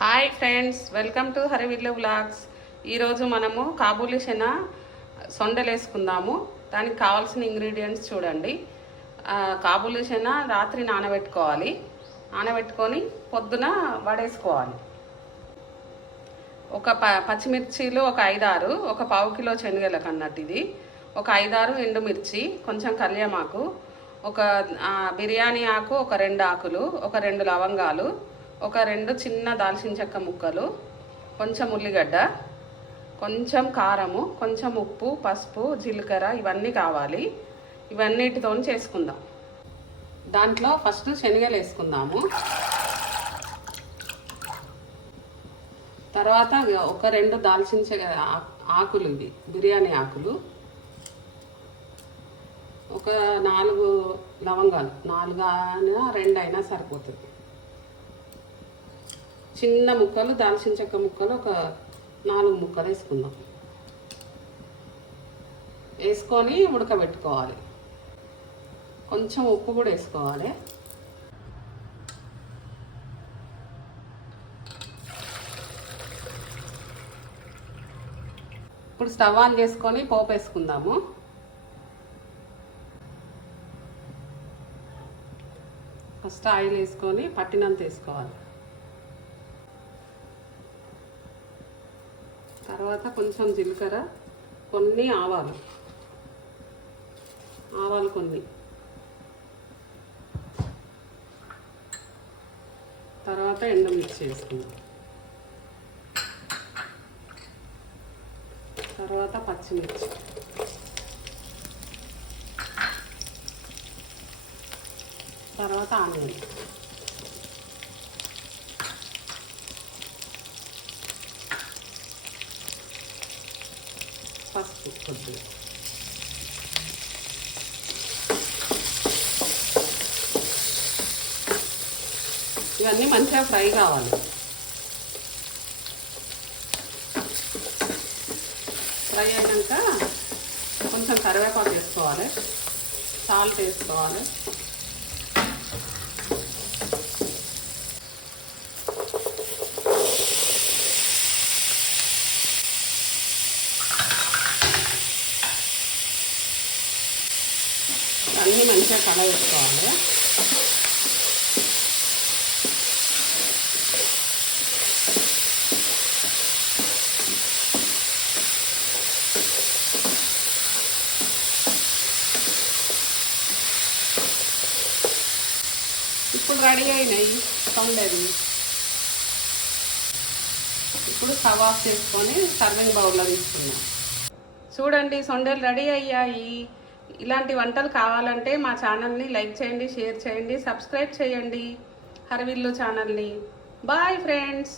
Hi friends welcome to Harivillu vlogs. ఈరోజు మనము కాబూలి శన సొండలేసుకుందాము. దానికి కావాల్సిన ఇంగ్రీడియంట్స్ చూడండి. కాబూలి శన రాత్రి నానబెట్టుకోవాలి. నానబెట్టుకొని పొద్దున వడేసుకోవాలి. ఒక ప పచ్చిమిర్చీలు ఒక ఐదారు ఒక పావు కిలో శనగలకు అన్నట్టు ఇది. ఒక ఐదారు ఎండుమిర్చి కొంచెం కళ్యామాకు ఒక బిర్యానీ ఆకు ఒక రెండు ఆకులు ఒక రెండు లవంగాలు ఒక రెండు చిన్న దాల్చిన చెక్క ముక్కలు కొంచెం ఉల్లిగడ్డ కొంచెం కారము కొంచెం ఉప్పు పసుపు జీలకర్ర ఇవన్నీ కావాలి. ఇవన్నిటితో చేసుకుందాం. దాంట్లో ఫస్ట్ శనగలు వేసుకుందాము. తర్వాత ఒక రెండు దాల్చిన ఆకులు ఇవి బిర్యానీ ఆకులు. ఒక నాలుగు లవంగాలు నాలుగు అయినా రెండు అయినా సరిపోతుంది చిన్న ముక్కలు దాల్చిన చెక్క ముక్కలు ఒక నాలుగు ముక్కలు వేసుకుందాం. వేసుకొని ఉడకబెట్టుకోవాలి. కొంచెం ఉప్పు కూడా వేసుకోవాలి. ఇప్పుడు స్టవ్ ఆన్ చేసుకొని పోపు వేసుకుందాము. ఫస్ట్ ఆయిల్ వేసుకొని పట్టినంత వేసుకోవాలి. తర్వాత కొంచెం జీలకర్ర కొన్ని ఆవాలు. ఆవాలు కొన్ని. తర్వాత ఎండుమిర్చి వేసుకుందాం. తర్వాత పచ్చిమిర్చి. తర్వాత ఆనియన్. పసుపు కొద్దిగా ఇవన్నీ మంచిగా ఫ్రై కావాలి. ఫ్రై అయ్యాక కొంచెం కరివేపాకు వేసుకోవాలి. సాల్ట్ వేసుకోవాలి. అన్నీ మంచిగా కలవేసుకోవాలి ఇప్పుడు రెడీ అయినాయి తొండది ఇప్పుడు స్టవ్ ఆఫ్ చేసుకొని సర్వింగ్ బౌల్లో తీసుకున్నాం చూడండి సొండలు రెడీ అయ్యాయి. ఇలాంటి వంటలు కావాలంటే మా ఛానల్ని లైక్ చేయండి షేర్ చేయండి సబ్స్క్రైబ్ చేయండి హరివిల్లు ఛానల్ని. Bye friends.